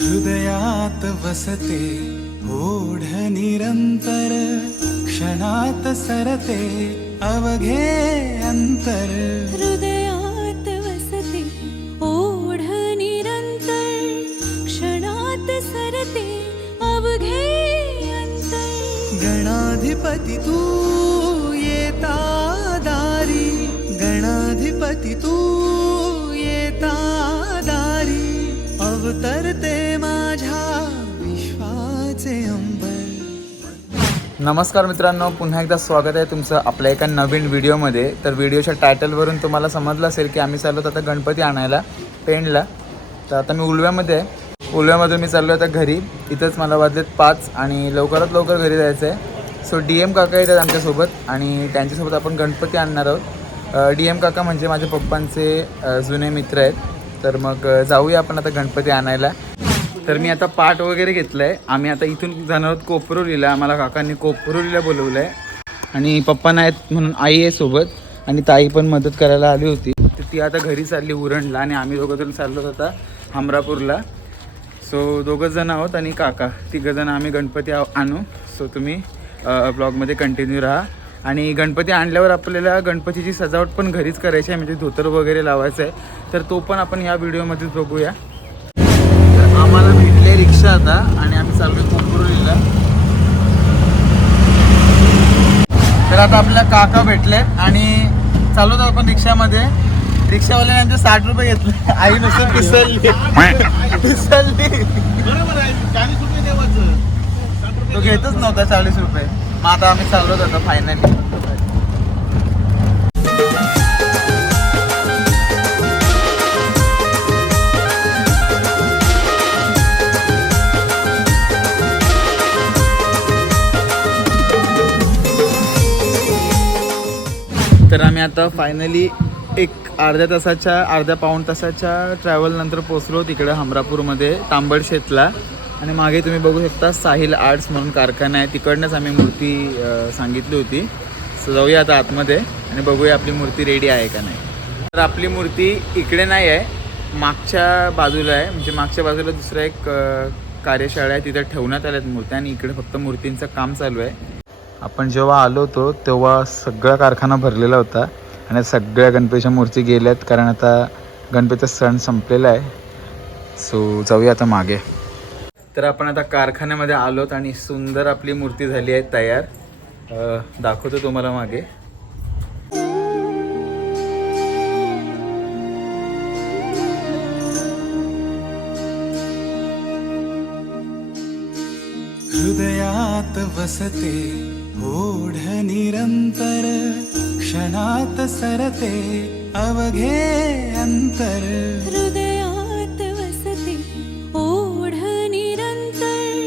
हृदयात वसते ओढ निरंतर क्षणात सरते अवघे अंतर. हृदयात वसते ओढ निरंतर क्षणात सरते अवघे अंतर. गणाधिपती तू येता दारी गणाधिपती तू येता दारी अवतरते नमस्कार मित्रांनो पुन्हा एकदा स्वागत आहे तुमचं आपल्या एका नवीन व्हिडिओमध्ये. तर व्हिडिओच्या टायटलवरून तुम्हाला समजलं असेल की आम्ही चाललो आता गणपती आणायला पेंडला. तर आता मी उलव्यामध्ये आहे. उलव्यामधून मी चाललो आता घरी. इथंच मला वाजलेत पाच आणि लवकरात लवकर घरी जायचं आहे. सो डी एम काका येतात आमच्यासोबत आणि त्यांच्यासोबत आपण गणपती आणणार आहोत. डी एम काका म्हणजे माझ्या पप्पांचे जुने मित्र आहेत. तर मग जाऊया आपण आता गणपती आणायला. तर मी आता पाठ वगैरे घेतलं आहे आम्ही आता इथून जाणार आहोत कोपरोलीला. आम्हाला काकांनी कोपरोलीला बोलवलं आहे आणि पप्पा नाहीत म्हणून आई आहे सोबत. आणि ताई पण मदत करायला आली होती. तर ती आता घरी चालली उरणला आणि आम्ही दोघं जण चाललो होता आता हमरापूरला. सो दोघं जण आहोत आणि काका. तिघंजण आम्ही गणपती आणू. सो तुम्ही ब्लॉगमध्ये कंटिन्यू राहा. आणि गणपती आणल्यावर आपल्याला गणपतीची सजावट पण घरीच करायची आहे. म्हणजे धोतर वगैरे लावायचं आहे तर तो पण आपण ह्या व्हिडिओमध्येच बघूया. रिक्षा आता आणि आम्ही चाललोय कोपरोलीला तर आता आपल्याला काका भेटले आणि चाललो होतो आपण रिक्षामध्ये. रिक्षावाल्याने आमचे साठ रुपये घेतले. आई नुसतं पिसलली पिसलली तो घेतच नव्हता चाळीस रुपये. मग आता आम्ही चाललो होतो फायनली तर आम्ही आता फायनली एक अर्ध्या तासाच्या अर्ध्या पाऊण तासाच्या ट्रॅव्हलनंतर पोचलो तिकडे हमरापूरमध्ये तांबडशेतला. आणि मागे तुम्ही बघू शकता साहिल आर्ट्स म्हणून कारखाना आहे. तिकडनंच आम्ही मूर्ती सांगितली होती. सो जाऊया आता आतमध्ये आणि बघूया आपली मूर्ती रेडी आहे का नाही. तर आपली मूर्ती इकडे नाही आहे मागच्या बाजूला आहे. म्हणजे मागच्या बाजूला दुसरा एक कार्यशाळा आहे. तिथे ठेवण्यात आल्यात मूर्त्या आणि इकडे फक्त मूर्तींचं काम चालू आहे. आपण जेव्हा आलो होतो तेव्हा सगळा कारखाना भरलेला होता आणि सगळ्या गणपतीच्या मूर्ती गेल्या आहेत कारण आता गणपतीचा सण संपलेला आहे. सो जाऊया आता मागे. तर आपण आता कारखान्यामध्ये आलोत आणि सुंदर आपली मूर्ती झाली आहे तयार. दाखवतो तुम्हाला मागे. हृदयात वसते ओढ निरंतर क्षणात सरते अवघे अंतर हृदयात वसते ओढ निरंतर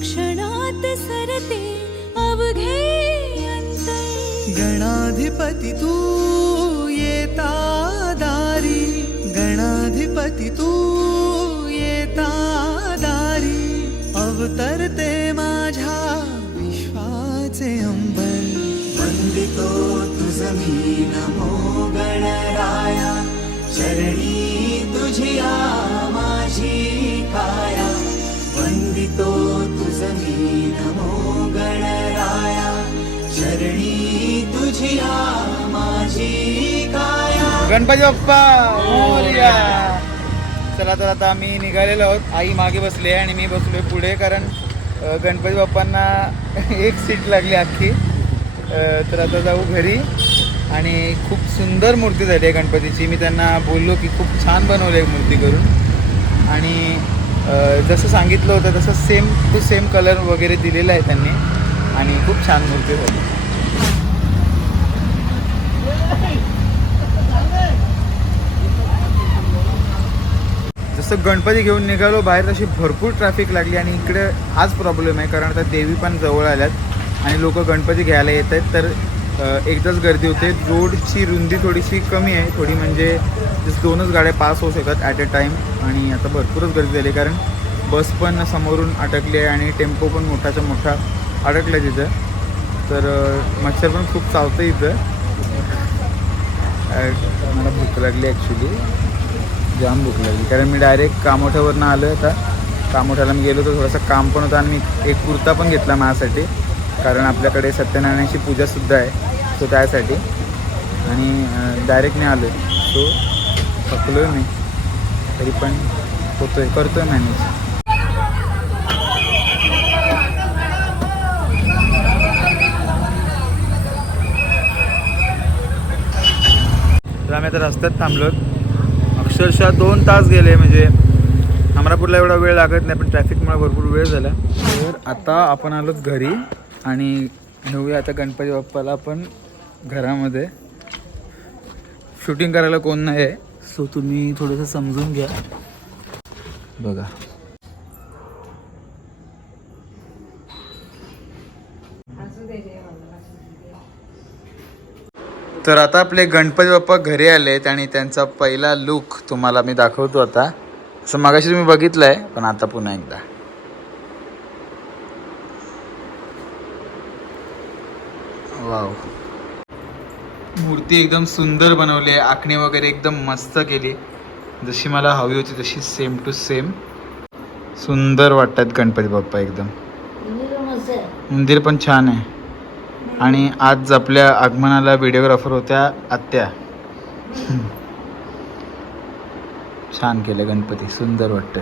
क्षणात सरते अवघे अंतर गणाधिपती तू येता दारी गणाधिपती तू येता दारी अवतरते तुझ नमो हो गणराया चरणी तुझिया माझी काया. वंदितो तुझ नमो हो गणराया चरणी तुझिया माझी काया. गणपती बाप्पा मोरया. चला तर आता आम्ही निघालेलो आहोत. आई मागे बसली आहे आणि मी बसलोय पुढे कारण गणपती बाप्पांना एक सीट लागली अख्खी. तर आता जाऊ घरी. आणि खूप सुंदर मूर्ती झाली आहे गणपतीची. मी त्यांना बोललो की खूप छान बनवली आहे मूर्ती करून. आणि जसं सांगितलं होतं तसं सेम टू सेम कलर वगैरे दिलेला आहे त्यांनी. आणि खूप छान मूर्ती झाली. जसं गणपती घेऊन निघालो बाहेर तशी भरपूर ट्रॅफिक लागली आणि इकडे हाच प्रॉब्लेम आहे. कारण आता देवी पण जवळ आल्यात आणि लोक गणपती घ्यायला येत आहेत तर एकदाच गर्दी होते. रोडची रुंदी थोडीशी कमी आहे. थोडी म्हणजे जसं दोनच गाड्या पास होऊ शकतात ॲट अ टाईम आणि आता भरपूरच गर्दी झाली कारण बस पण समोरून अटकली आहे आणि टेम्पो पण मोठाच्या मोठा अडकला आहे तिथं. तर मच्छर पण खूप चावतं इथं. मला भूक लागली ॲक्च्युली जाम भूक लागली. कारण मी डायरेक्ट कामोठ्यावरनं आलो आता. कामोठ्याला मी गेलो तर थोडंसं काम पण होतं आणि मी एक कुर्ता पण घेतला माझ्यासाठी. कारण आपल्याकडे सत्यनारायणाची पूजासुद्धा आहे. सो त्यासाठी. आणि डायरेक्ट नाही आलो सो थकलो आहे मी. तरी पण होतो आहे करतो आहे मॅनेज तर आम्ही आता रस्त्यात थांबलो अक्षरशः दोन तास गेले म्हणजे अमरापूरला एवढा वेळ लागत नाही पण ट्रॅफिकमुळे भरपूर वेळ झाला. तर आता आपण आलो घरी आणि घेऊया आता गणपती बाप्पाला आपण घरामध्ये. शूटिंग करायला कोण नाही आहे सो तुम्ही थोडंसं समजून घ्या. बघा. तर आता आपले गणपती बाप्पा घरी आलेत आणि त्यांचा पहिला लुक तुम्हाला मी दाखवतो आता. असं मागाशी तुम्ही बघितलं आहे पण आता पुन्हा एकदा. मूर्ती एकदम सुंदर बनवली आहे. आखणी वगैरे एकदम मस्त केली जशी मला हवी होती तशी सेम टू सेम सुंदर वाटतात गणपती बाप्पा एकदम. मंदिर पण छान आहे. आणि आज आपल्या आगमनाला व्हिडिओग्राफर होत्या आत्या. छान केलं गणपती सुंदर वाटतं.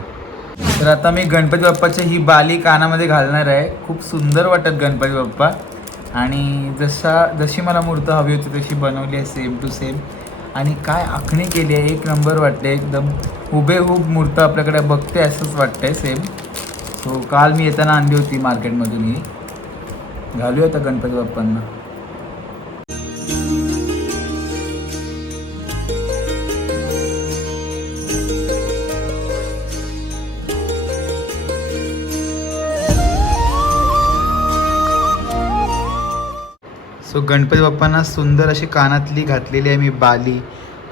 तर आता मी गणपती बाप्पाची ही बाली कानामध्ये घालणार आहे. खूप सुंदर वाटत गणपती बाप्पा. आणि जसा जशी मला मूर्त हवी होती तशी बनवली आहे सेम टू सेम आणि काय आखणी केली आहे एक नंबर वाटते एकदम. हुबेहूब मूर्त आपल्याकडे बघते असंच वाटतंय सेम सो काल मी येताना आणली होती मार्केटमधून ही. घालूया आता गणपती बाप्पांना. सो गणपती बाप्पांना सुंदर अशी कानातली घातलेली आहे मी बाली.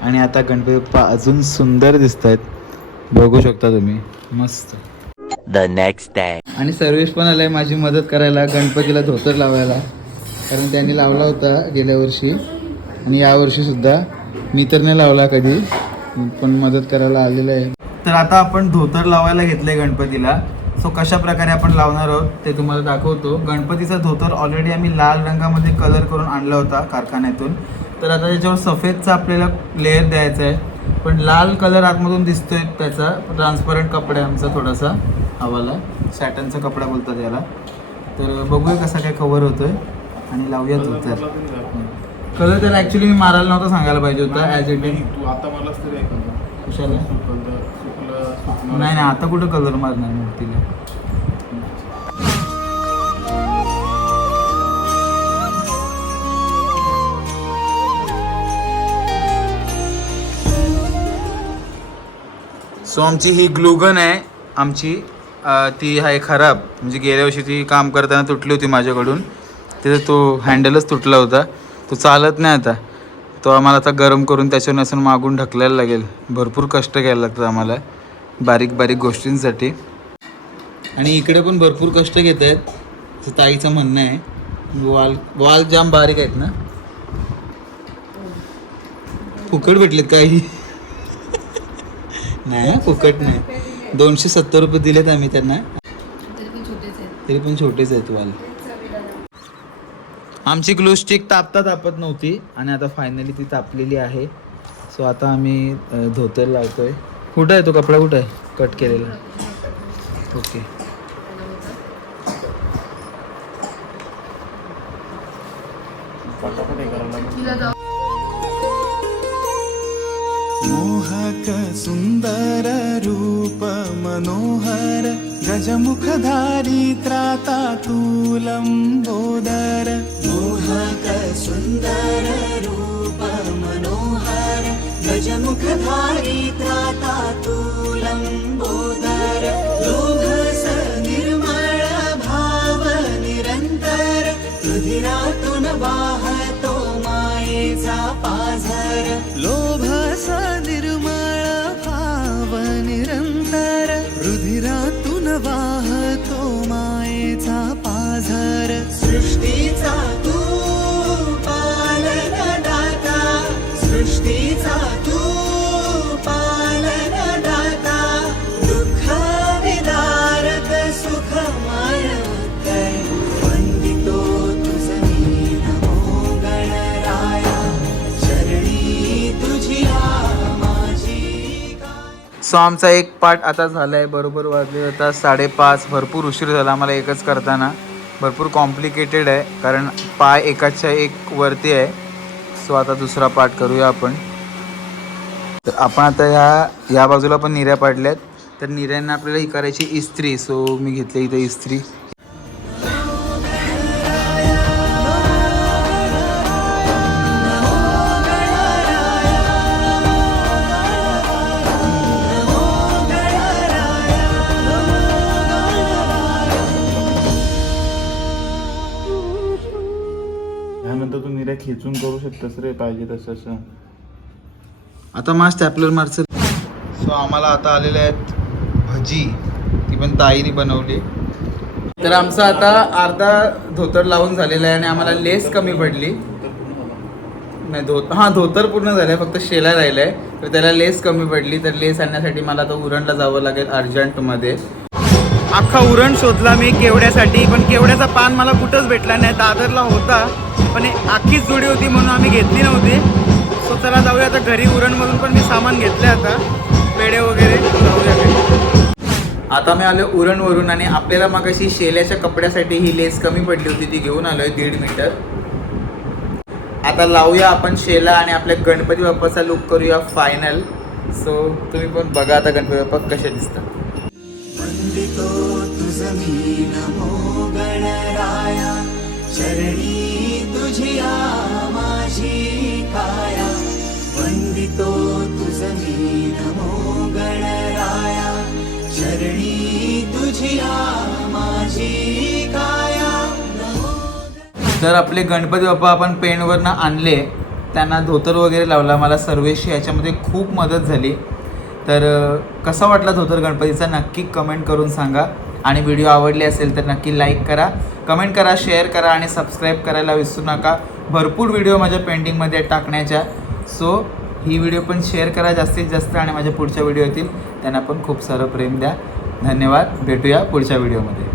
आणि आता गणपती बाप्पा अजून सुंदर दिसत आहेत बघू शकता तुम्ही. मस्त. The next day. आणि सर्वेश पण आलाय माझी मदत करायला गणपतीला धोतर लावायला. कारण त्यांनी लावला होता गेल्या वर्षी. आणि यावर्षी सुद्धा मी तर नाही लावला कधी. पण मदत करायला आलेलं आहे. तर आता आपण धोतर लावायला घेतलंय गणपतीला. सो कशा प्रकारे आपण लावणार आहोत ते तुम्हाला दाखवतो. गणपतीचा धोतर ऑलरेडी आम्ही लाल रंगामध्ये कलर करून आणला होता कारखान्यातून. तर आता त्याच्यावर सफेदचा आपल्याला लेअर द्यायचा आहे. पण लाल कलर आतमधून दिसतोय त्याचा. ट्रान्सपरंट कपडा आहे आमचा थोडासा. हवाला. सॅटनचा कपडा बोलतात याला. तर बघूया कसा काय कवर होतोय. आणि लावूया धोतर कलर त्याला ॲक्च्युली मी मारायला नव्हता सांगायला पाहिजे होता ॲज इट इज तू आता मलाच तरी ऐकलं कशाला? नाही नाही आता कुठं कलर मारणार मूर्तीला? सो आमची ही ग्लुगन आहे. आमची ती आहे खराब. म्हणजे गेल्या वर्षी ती काम करताना तुटली होती माझ्याकडून. तिथे तो हँडलच तुटला होता. तो चालत नाही आता. तो आम्हाला आता गरम करून त्याच्यावर असं मागून ढकलायला लागेल. भरपूर कष्ट घ्यायला लागतात आम्हाला. बारीक बारीक गोष्टींसाठी. आणि इकडे पण भरपूर कष्ट घेत आहेत. असं ताईचं म्हणणं आहे. वाल वाल जाम बारीक आहेत ना? फुकट भेटलेत काही नाही फुकट नाही. दोनशे सत्तर रुपये दिलेत आम्ही त्यांना. तरी पण छोटेच आहेत वाल. आमची ग्लू स्टिक तापता तापत नव्हती आणि आता फायनली ती तापलेली आहे. सो आता आम्ही धोतर लावतोय. कुठं आहे तो कपडा कुठं आहे? कट केलेला. ओके मोहक सुंदर रूप मनोहर गजमुखधारी त्रातातूलम्बोदर। मोहक सुंदर गजमुखधारी त्राता तूलम्बोदर। सो आमचा एक पार्ट आता झाला आहे बरोबर वाजले आता साडेपाच. भरपूर उशीर झाला आम्हाला एकच करताना. भरपूर कॉम्प्लिकेटेड आहे कारण पाय एकाच्या एक वरती आहे. सो आता दुसरा पार्ट करूया आपण. तर आपण आता ह्या या बाजूला पण निऱ्या पाडल्यात. तर निऱ्यांना आपल्याला ही करायची इस्त्री. सो मी घेतली इथे इस्त्री. खेचून करू शकतस रे पाहिजे तसं असं. आता माझ टॅपलर मारचं. सो आम्हाला आता आलेले आहेत भजी. ती पण ताईने बनवली. तर आमचा आता अर्धा धोतर लावून झालेला आहे आणि आम्हाला लेस कमी पडली. नाही धोत हां धोतर पूर्ण झालं आहे फक्त शेला राहिलं आहे तर त्याला लेस कमी पडली. तर लेस आणण्यासाठी मला आता उरणला जावं लागेल अर्जंटमध्ये. अख्खा उरण शोधला मी केवड्यासाठी पण केवड्याचा पान मला कुठंच भेटला नाही. दादरला होता पण हे अख्खीच जुडी होती म्हणून आम्ही घेतली नव्हती. सो चला जाऊया आता घरी उरणमधून पण मी सामान घेतलं आता. पेढे वगैरे जाऊया आता मी आलो उरणवरून आणि आपल्याला मग अशी शेल्याच्या कपड्यासाठी ही लेस कमी पडली होती ती घेऊन आलोय दीड मीटर. आता लावूया आपण शेला आणि आपल्या गणपती बाप्पाचा लुक करूया फायनल सो तुम्ही पण बघा आता गणपती बाप्पा कसे दिसतात. वंदितो तुझ मी नमो गणराया चरणी तुझिया माझी काया वंदितो तुझ मी नमो गणराया चरणी तुझिया माझी काया तर आपले गणपती बाप्पा आपण पेंटवरनं आणले त्यांना धोतर वगैरे लावला मला सर्वेशी याच्यामध्ये खूप मदत झाली. तर कसं कसा वाटला धोतर गणपतीचा नक्की कमेंट करून सांगा. आणि व्हिडिओ आवडले असेल तर नक्की लाईक करा. कमेंट करा शेअर करा आणि सबस्क्राईब करायला विसरू नका. भरपूर व्हिडिओ माझ्या पेंटिंगमध्ये टाकण्याच्या. सो ही व्हिडिओ पण शेअर करा जास्तीत जास्त आणि माझ्या पुढच्या व्हिडिओ येतील. त्यांना पण खूप सारं प्रेम द्या. धन्यवाद. भेटूया पुढच्या व्हिडिओमध्ये